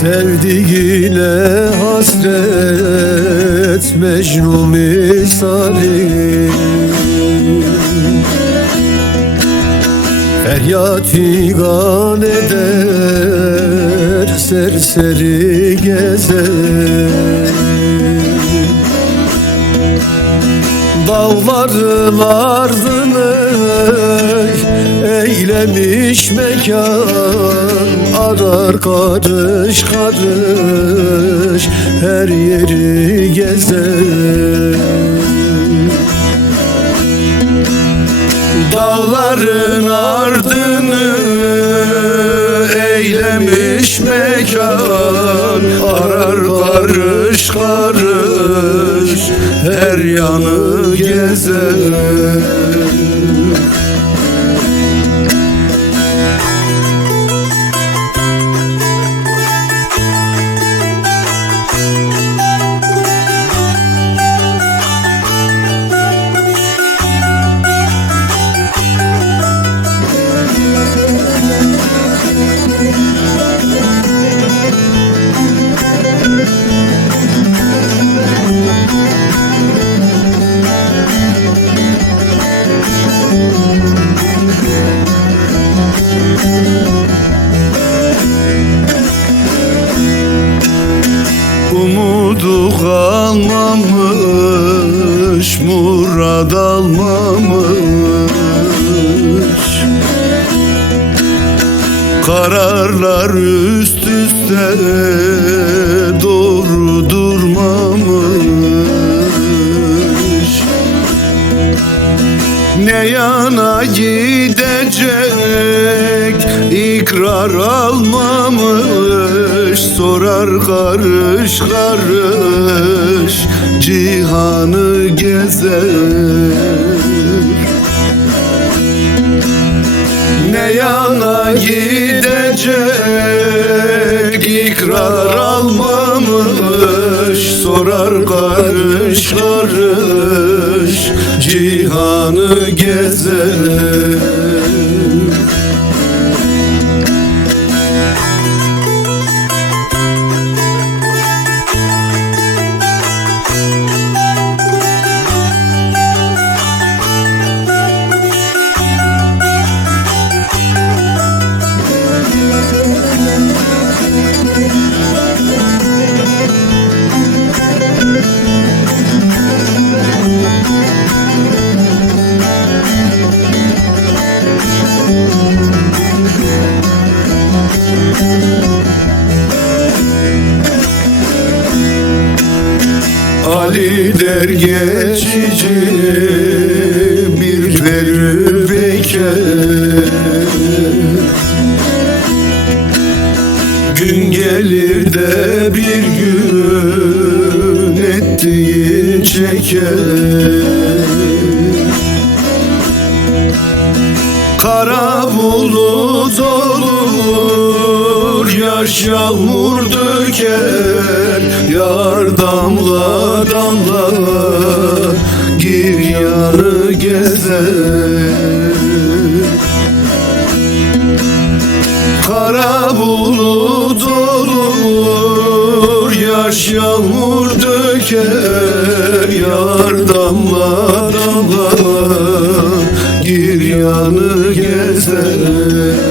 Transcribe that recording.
Sevdiğine hasret Mecnun misali. Feryat figan eder Serseri gezer. Dağların ardını eylemiş mekan. Arar karış karış her yeri gezer Dağların ardını eylemiş mekan. Arar karış karış her yanı gezer Kararlar üst üste Doğru durmamış. Ne yana gidecek ikrar almamış. Sorar karış karış cihanı gezer. Ne yana gidecek ikrar almamış Sorar karış karış cihanı gezer Ali der geçici bir peri beyker Gün gelir de bir gün ettiğin çeker Kara bulut olur Yaş yağmur döker Yar damla damla Gir yanı gezer Kara bulut olur Yaş yağmur döker Yar damla damla Gir yanı gezer